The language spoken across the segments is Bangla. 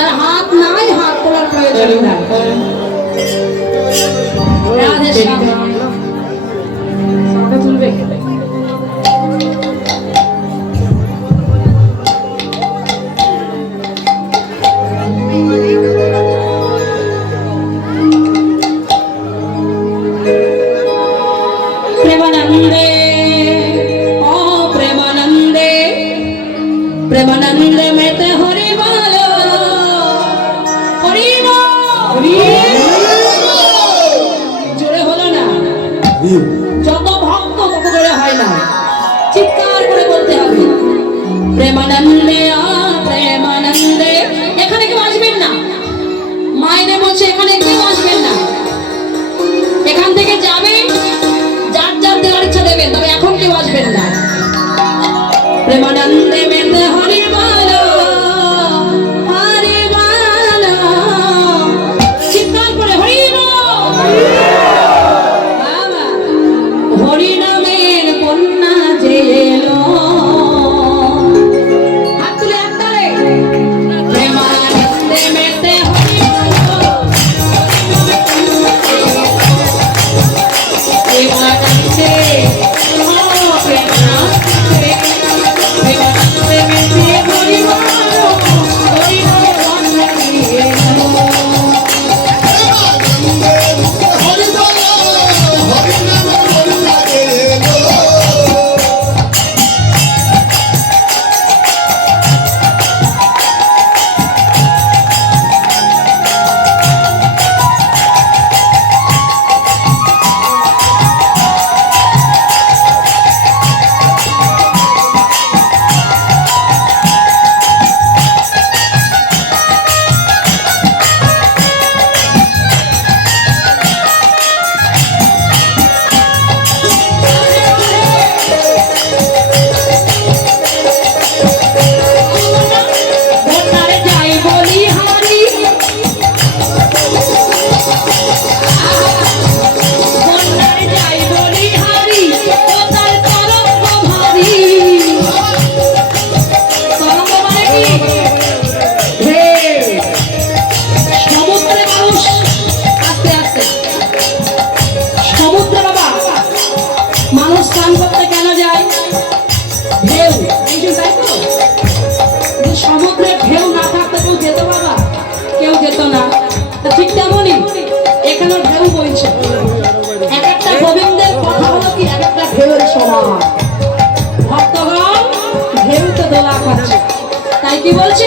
যার হাত নাই হাত তোলার প্রয়োজন নাই। রাধে শ্যাম তুলবে प्रेमानंदे ओ प्रेमानंदे प्रेमानंदे में ते हरि बोलो हरि बोलो जोरे बोलो ना যত ভক্ত তত করে হয় না চিৎকার করে বলতে হবে প্রেমানন্দে ও প্রেমানন্দে এখানে কেউ আসবেন না মাইনে বলছে এখানে কেউ আসবেন না এখান থেকে যাবেন যার যার দেওয়ার ইচ্ছা দেবেন তবে এখন কেউ আসবেন না প্রেমানন্দে মেতে হরি বলো হরি বলো চিৎকার করে হরি বাবা হরি নামের কন্যা যে এলো হাত তুলে একটারে প্রেমানন্দে মেতে হরি বলো প্রেমানন্দে ঠিক তেমনই এখানে ঢেউ বইছে এক একটা গোবিন্দের কথা হলো কি এক একটা ঢেউয়ের সমান ভক্তগণ ঢেউতে দোলা খাচ্ছে তাই কি বলছে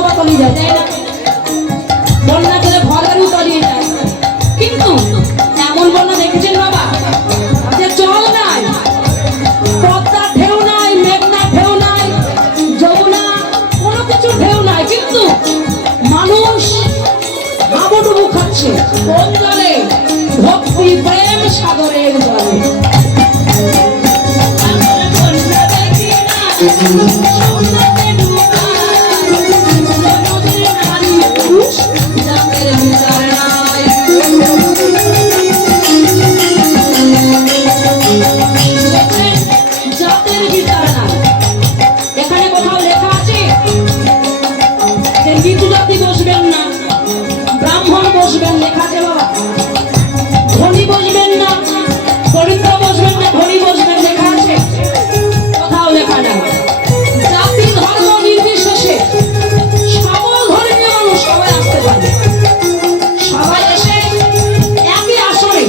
অথবা তলিয়ে যায়, তাই না? বন্যা চলে ঘরেরও তলিয়ে যায়। কিন্তু এমন বন্যা দেখেছেন বাবা যে জল নাই, পদ্মার ঢেউ নাই, মেঘনা ঢেউ নাই, যমুনা কোনো কিছু ঢেউ নাই, কিন্তু মানুষ হাবুডুবু খাচ্ছে কোন জলে? ভক্তি প্রেম সাগরের জলে। এখানে কোথাও লেখা আছে যে নিচু জাতি বসবেন না, ব্রাহ্মণ বসবেন, লেখা আছে বাবা? ধনী বসবেন না, দরিদ্র বসবেন না, ধনী বসবেন, লেখা আছে? কোথাও লেখা নাই। জাতি ধর্ম নির্বিশেষে সকল ধর্মীয় মানুষ সবাই আসতে পারে। সবাই এসে একই আসরে,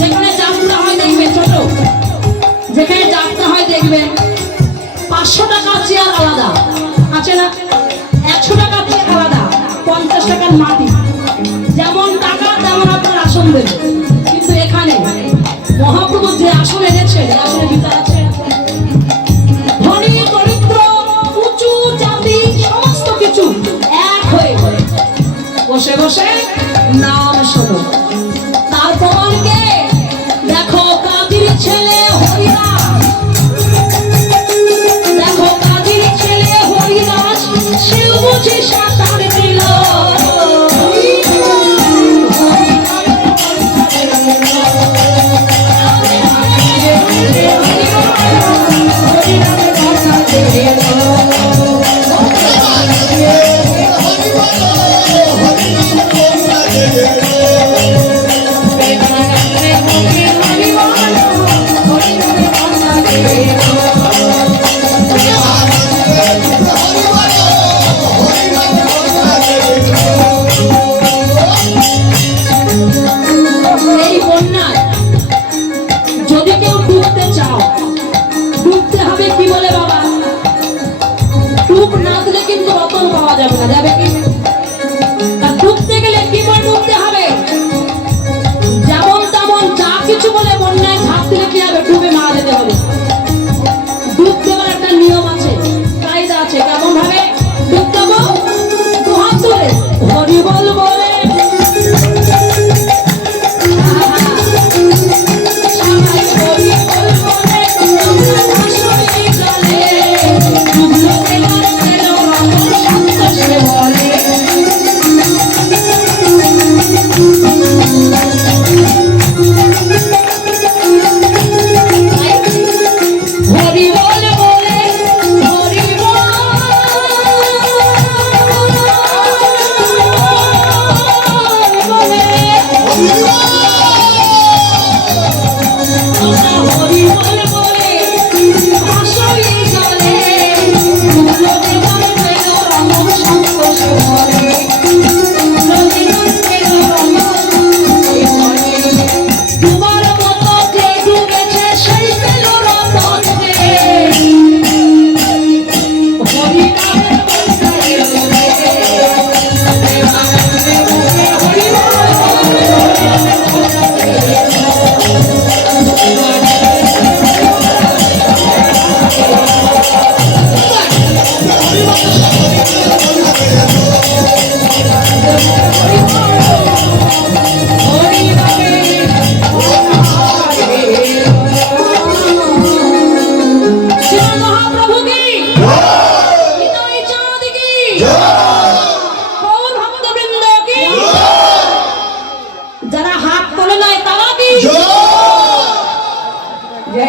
যেখানে যাত্রা হয় দেখবেন, ছোট যেখানে যাত্রা হয় দেখবেন 500 টাকা চেয়ার আলাদা আছে না, 100 টাকা চেয়ার আলাদা, 50 টাকার মাটি, যেমন টাকা তেমন আপনার আসন দেবে। কিন্তু এখানে মহাপ্রভু যে আসন এনেছেন, এই আসনে বিচার আছে। ধনী দরিদ্র উঁচু জাতি সমস্ত কিছু এক হয়ে বসে বসে নাম শোনো। তার প্রমাণকে দেখো, কাজীর ছেলে হরিদাস, দেখো কাজীর ছেলে হরিদাস, সেও বুঝি সাঁতার দিল। এই বন্যায় যদি কেউ ডুবতে চাও, ডুবতে হবে কি বলে বাবা? ডুব না দিলে কিন্তু রতন পাওয়া যাবে না, যাবে কি? ডুবতে গেলে কি করে ডুবতে হবে? যেমন তেমন যা কিছু বলে বন্যায় ঝাঁপ দিলে কি হবে? ডুবে মারা যেতে হবে। ডুব দেওয়ার একটা নিয়ম আছে, কায়দা আছে। কেমন ভাবে ডুব দেবো? দুহাত তুলে হরি বল বলে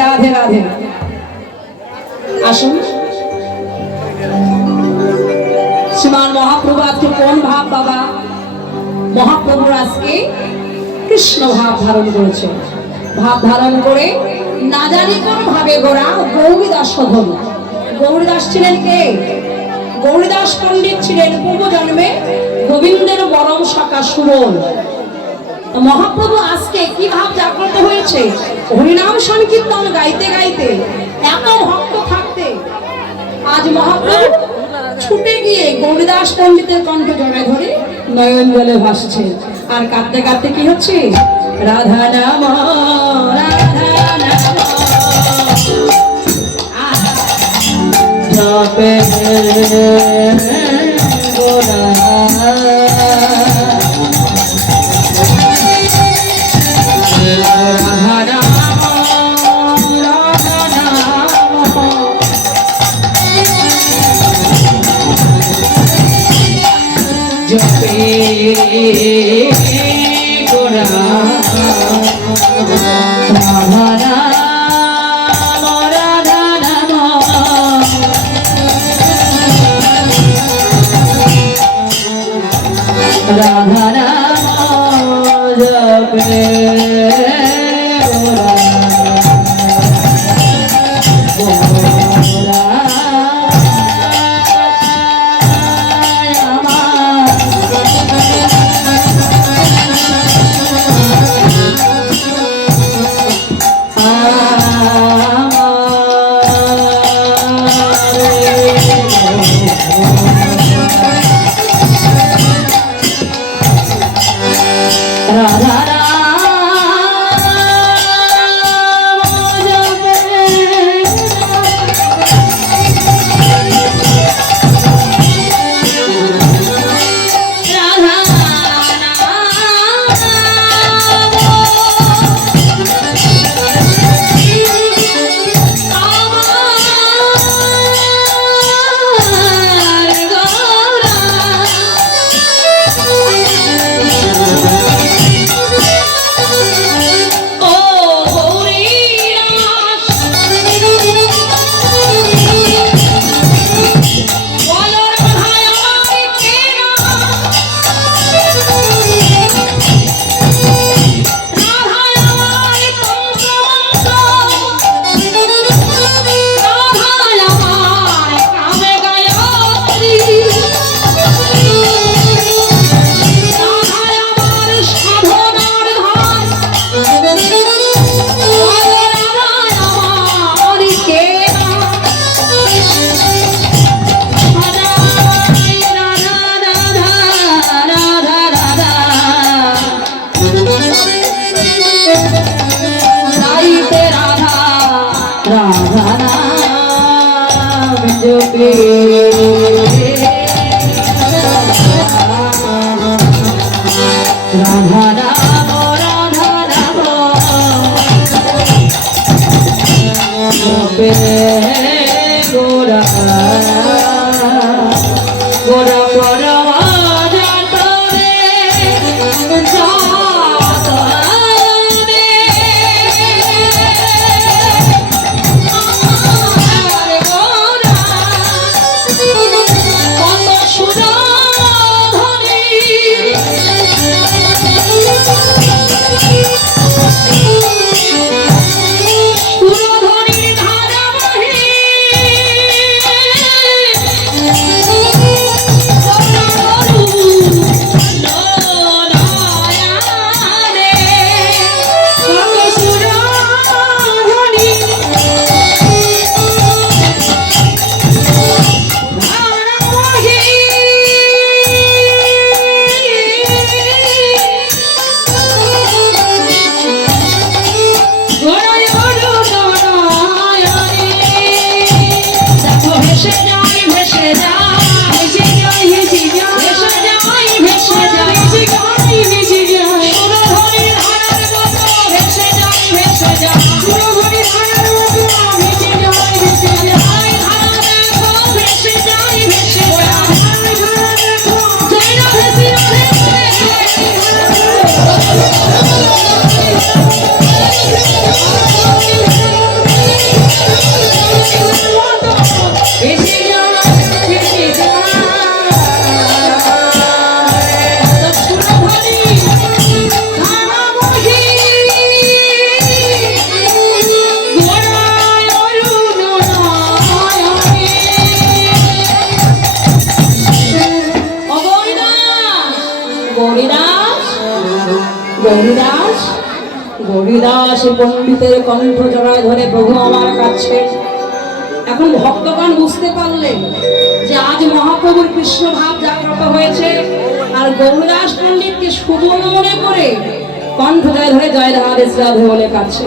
রাধে রাধে। আসুন, শ্রীমান মহাপ্রভু আজকে কোন ভাব বাবা? মহাপ্রভুর আজকে কৃষ্ণ ভাব ধারণ করেছে। ভাব ধারণ করে না জানি কোন ভাবে গোরা গৌরীদাস ধন। গৌরীদাস ছিলেন কে? গৌরীদাস পণ্ডিত ছিলেন পূর্ব জন্মে গোবিন্দের বরম সখা সুবল। মহাপ্রভু আজকে কি ভাব জাগ্রত হয়েছে? হরিনাম সংকীর্তন গাইতে গাইতে এত ভক্ত থাকতে আজ মহাপ্রভু ছুটে গিয়ে গৌরীদাস পণ্ডিতের কণ্ঠ জড়ায় ধরে নয়ন জলে ভাসছে আর কাঁদতে কাঁদতে কি হচ্ছে রাধা নাম জপে গোরা রাধা নাম জপে গৌরীদাস গৌরীদাস পণ্ডিতের কণ্ঠ জড়ায় ধরে প্রভু আমার কাছে এখন ভক্তগণ বুঝতে পারলেন যে আজ মহাপ্রভুর কৃষ্ণ ভাব জাগ্রত হয়েছে, আর গৌরদাস পণ্ডিতকে সুবর্ণ মনে করে কণ্ঠ জয় ধরে জয় রাধে রাধে বলে কাছে।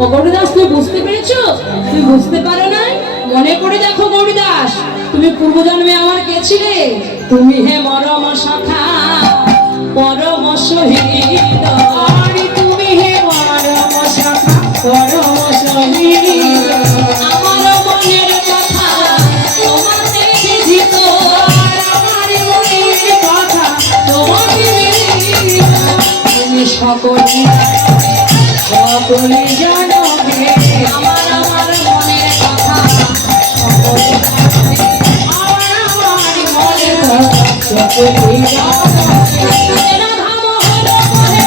ও গৌরদাস, তুমি বুঝতে পেরেছো? তুমি বুঝতে পারো না? মনে করে দেখো গৌরদাস, তুমি পূর্বজন্মে আমার কে ছিলে? তুমি হে মরম সখা পরম শহীদ, তুমি হে মরম সখা পরম শহীদ। আমার মনের কথা তোমাতে বিধিত, আমার মনের কথা তোমাতে বিধিত। তুমি সকলে সকলে জানো হে আমার মনের কথা, সকলে আমার মনের কথা সকলে জানো হে। রাধা মোহন মোহে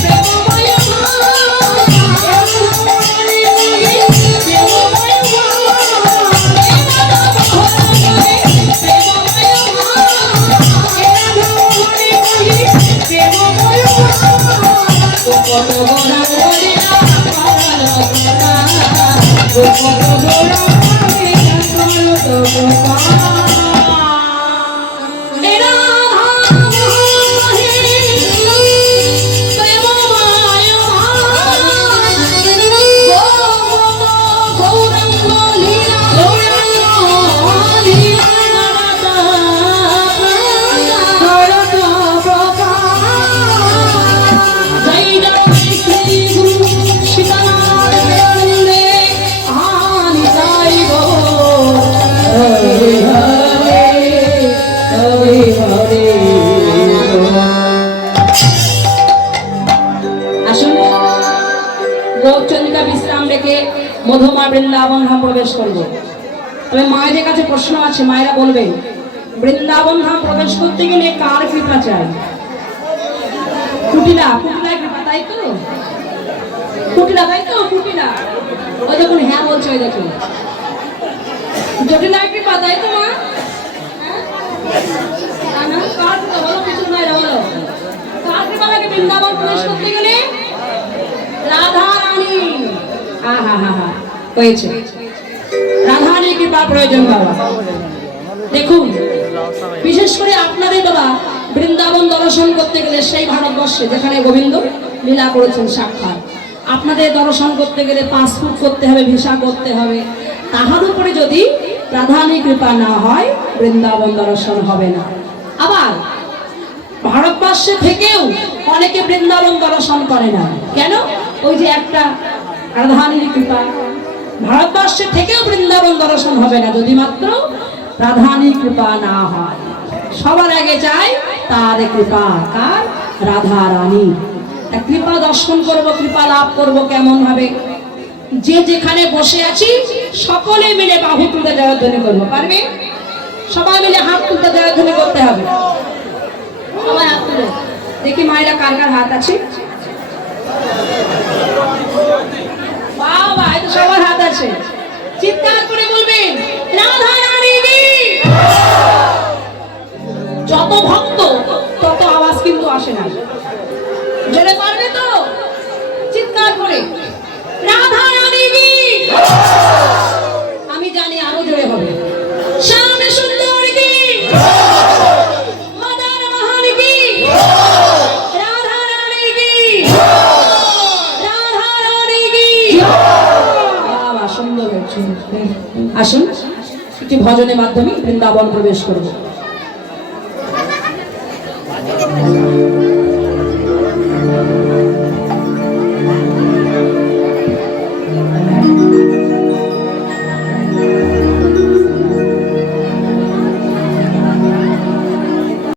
প্রেমময় মধুমা বৃন্দাবন ধাম প্রবেশ করবো। তবে মায়েদের কাছে প্রশ্ন আছে, মায়েরা বলবেন বৃন্দাবন ধাম প্রবেশ করতে গেলে কার কৃপা চাই? কুটিলা কুটিলা কৃপা, তাই তো? কুটিলা, তাই তো? কুটিলা ওই দেখুন, হ্যাঁ বলছে, ওই দেখুন জটিলা কৃপা, তাই তো মা? কার কৃপা বলো? কিছু মায়েরা বলো, কার কৃপা লাগে বৃন্দাবন প্রবেশ করতে গেলে? রাধা রানী। হয়েছে, রাধারানী কৃপা প্রয়োজন বাবা। দেখুন, বিশেষ করে আপনাদের বাবা বৃন্দাবন দর্শন করতে গেলে, সেই ভারতবর্ষে যেখানে গোবিন্দ লীলা করেছেন সাক্ষাৎ, আপনাদের দর্শন করতে গেলে পাসপোর্ট করতে হবে, ভিসা করতে হবে। তাহার উপরে যদি রাধারানী কৃপা না হয়, বৃন্দাবন দর্শন হবে না। আবার ভারতবর্ষে থেকেও অনেকে বৃন্দাবন দর্শন করে না। কেন? ওই যে একটা রাধারানীর কৃপা। ভারতবর্ষে থেকেও বৃন্দাবন দর্শন হবে না যদি মাত্র রাধারানীর কৃপা না হয়। সবার আগে চাই তার কৃপা। কার? রাধা রানী। কৃপা দর্শন করব, কৃপা লাভ করব কেমন ভাবে? যে যেখানে বসে আছি সকলে মিলে বাহু তুলতে জয়ধ্বনি করবো। পারবে? সবাই মিলে হাত তুলতে জয়ধ্বনি করতে হবে। সবাই হাত তুলে দেখি মায়েরা কার কার হাত আছে। বাবা, এটা সবার হাত আছে। চিৎকার করে বলবেন রাধা রানী কি। যত ভক্ত তত আওয়াজ কিন্তু আসে না। জোরে পারবে তো? চিৎকার করে রাধা রানী কি। আমি জানি আরো জোরে হবে। শ্যাম সুন্দর কি, মদন মোহন কি, রাধা রানী কি, রাধা রানী কি। বাবা, সুন্দর হয়েছে। আসুন একটি ভজনের মাধ্যমে বৃন্দাবন প্রবেশ করবো।